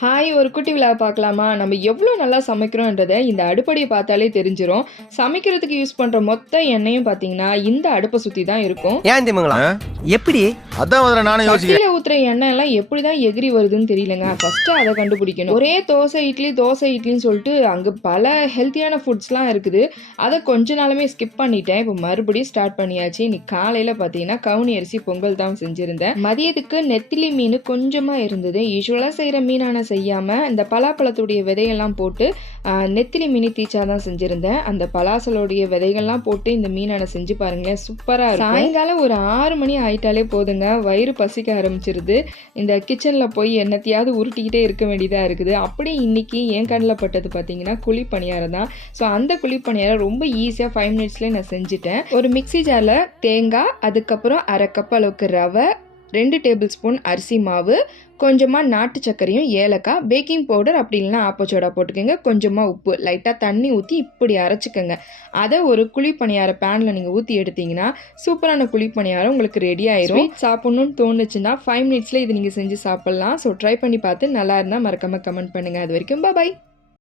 Hi, ஒரு குட்டி விழா பார்க்கலாமா? நம்ம எவ்வளோ நல்லா சமைக்கிறோன்றத இந்த அடுப்படியை பார்த்தாலே தெரிஞ்சிரும். சமைக்கிறதுக்கு யூஸ் பண்ற மொத்த எண்ணெயும் பார்த்தீங்கன்னா இந்த அடுப்பை சுத்தி தான் இருக்கும். ஏன் திமுங்களா எப்படி அதான் முதல்ல நானும் யோசிக்கிறேன். சட்டியில ஊத்துற எண்ணெய் எல்லாம் எப்படிதான் எகிரி வருதுன்னு தெரியலங்க. ஃபர்ஸ்ட் அதை கண்டுபிடிக்கணும். ஒரே தோசை இட்லின்னு சொல்லிட்டு அங்க பல ஹெல்த்தியான ஃபுட்ஸ்லாம் இருக்குது. அதை கொஞ்ச நாளுமே ஸ்கிப் பண்ணிட்டேன். இப்போ மறுபடியும் ஸ்டார்ட் பண்ணியாச்சு. இன்னைக்கு காலையில பார்த்தீங்கன்னா கவுனி அரிசி பொங்கல் தான் செஞ்சிருந்தேன். மதியத்துக்கு நெத்திலி மீன் கொஞ்சமா இருந்தது. யூஸ்வலா செய்யற மீனான செய்யாமல் இந்த பலாப்பழத்துடைய விதையெல்லாம் போட்டு நெத்திலி மீன் தீச்சா தான் செஞ்சுருந்தேன். அந்த பலாசலோடைய விதைகள்லாம் போட்டு இந்த மீனை செஞ்சு பாருங்களேன், சூப்பராக இருக்கும். சாயங்காலம் ஒரு 6 மணி ஆயிட்டாலே போதுங்க, வயிறு பசிக்க ஆரம்பிச்சிருது. இந்த கிச்சனில் போய் என்னத்தையாவது உருட்டிக்கிட்டே இருக்க வேண்டியதாக இருக்குது. அப்படி இன்னைக்கு என் கண்ணில் பட்டது பார்த்தீங்கன்னா குழி பணியாரம் தான். ஸோ அந்த குழி பணியாரம் ரொம்ப ஈஸியாக 5 மினிட்ஸ்லேயே நான் செஞ்சுட்டேன். ஒரு மிக்சி ஜாரில் தேங்காய், அதுக்கப்புறம் 1/2 கப் அளவுக்கு ரவை, 2 டேபிள் ஸ்பூன் அரிசி மாவு, கொஞ்சமாக நாட்டு சர்க்கரையும் ஏலக்காய், பேக்கிங் பவுடர் அப்படி இல்லைன்னா ஆப்பச்சோடா போட்டுக்கோங்க, கொஞ்சமாக உப்பு, லைட்டாக தண்ணி ஊற்றி இப்படி அரைச்சிக்கோங்க. அதை ஒரு குழி பணியார பேனில் நீங்கள் ஊற்றி எடுத்தீங்கன்னா சூப்பரான குழி பணியாரம் உங்களுக்கு ரெடி ஆயிரும். சாப்பிட்ணுன்னு தோணுச்சுன்னா 5 மினிட்ஸில் இது நீங்கள் செஞ்சு சாப்பிட்லாம். ஸோ ட்ரை பண்ணி பார்த்து நல்லா இருந்தால் மறக்காமல் கமெண்ட் பண்ணுங்கள். அது வரைக்கும் பாய்.